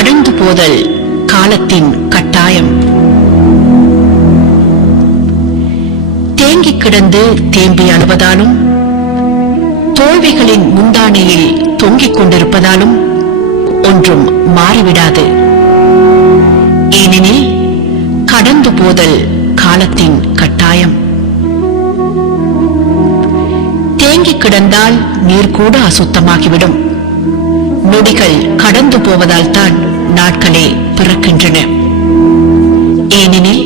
கடந்து போதல் காலத்தின் கட்டாயம். தேங்கிக் கிடந்து தேம்பி அழுவதாலும் தோல்விகளின் முந்தானையில் தொங்கிக் கொண்டிருப்பதாலும் ஒன்றும் மாறிவிடாது. ஏனெனில் கடந்து போதல் காலத்தின் கட்டாயம். தேங்கிக் கிடந்தால் நீர் கூட அசுத்தமாகிவிடும். நொடிகள் கடந்து போவதால் தான் நாட்களே பிறக்கின்றன. ஏனெனில்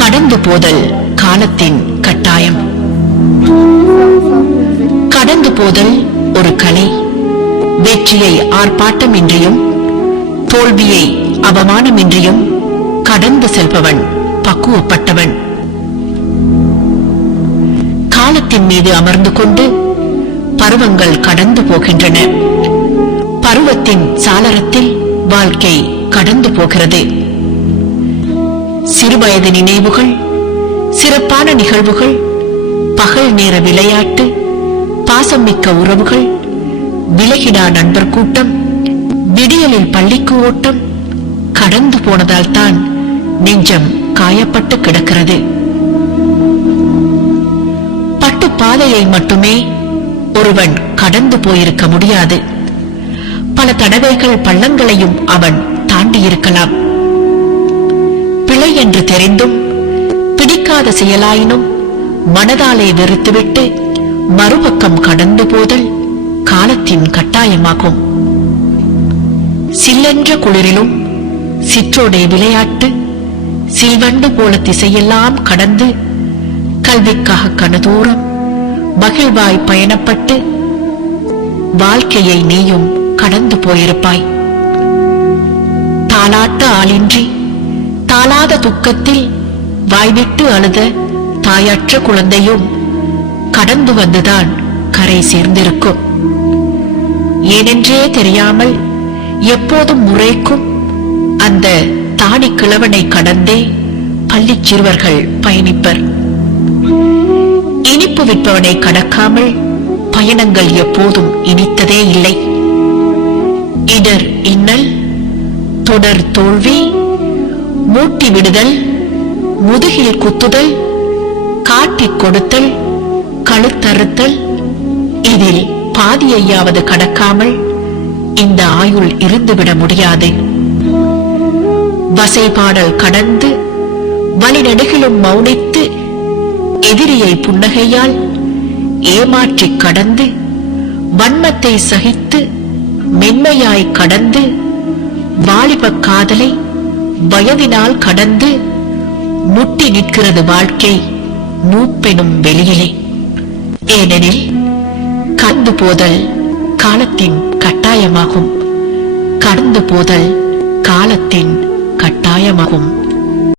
கடந்து போதல் காலத்தின் கட்டாயம். கடந்து போதல் ஒரு கலை. வெற்றியை ஆர்ப்பாட்டமின்றியும் தோல்வியை அவமானமின்றியும் கடந்து செல்பவன் பக்குவப்பட்டவன். காலத்தின் மீது அமர்ந்து கொண்டு பருவங்கள் கடந்து போகின்றன. பருவத்தின் சாளரத்தில் வாழ்க்கை கடந்து போகிறது. சிறுவயது நினைவுகள், சிறப்பான நிகழ்வுகள், பகல் நேர விளையாட்டு, பாசமிக்க உறவுகள், விலகிடா நண்பர் கூட்டம், விடியலில் பள்ளிக்கு ஓட்டம் கடந்து போனதால் தான் நெஞ்சம் காயப்பட்டு கிடக்கிறது. பட்டு பாதையை மட்டுமே ஒருவன் கடந்து போயிருக்க முடியாது. பல தடவைகள் பள்ளங்களையும் அவன் தாண்டியிருக்கலாம். பிழை என்று தெரிந்தும் பிடிக்காத செயலாயினும் மனதாலே வெறுத்துவிட்டு மறுபக்கம் கடந்து போதல் காலத்தின் கட்டாயமாகும். சில்லென்ற குளிரிலும் சிற்றோடே விளையாட்டு, சில்வண்டு போல திசையெல்லாம் கடந்து கல்விக்காக கனதூரம் மகிழ்வாய் பயணப்பட்டு வாழ்க்கையை நீயும் கடந்து போயிருப்பாய். தாலாட்ட ஆளின்றி தாளாத துக்கத்தில் வாய்விட்டு அழுத தாயற்ற குழந்தையும் கடந்து வந்துதான் கரை சேர்ந்திருக்கும். ஏனென்றே தெரியாமல் எப்போதும் முறைக்கும் அந்த தாடி கிழவனை கடந்தே பள்ளி சிறுவர்கள் பயணிப்பர். இனிப்பு விற்பவனை கடக்காமல் பயணங்கள் எப்போதும் இனித்ததே இல்லை. இடர் இன்னல், தொடர் தோல்வி, மூட்டி விடுதல், முதுகில் குத்துதல், காட்டிக் கொடுத்தல், கழுத்தறுத்தல், இதில் பாதியையாவது கடக்காமல் இந்த ஆயுள் இருந்துவிட முடியாது. வசைபாடல் கடந்து வழிநெடுகிலும் மௌனித்து எதிரியை புன்னகையால் ஏமாற்றிக் கடந்து வன்மத்தை சகித்து மென்மையாய் கடந்து வாலிப காதலை வயதினால் கடந்து முட்டி நிற்கிறது வாழ்க்கை மூப்பெனும் வெளியிலே. ஏனெனில் கடந்து போதல் காலத்தின் கட்டாயமாகும். கடந்து போதல் காலத்தின் கட்டாயமாகும்.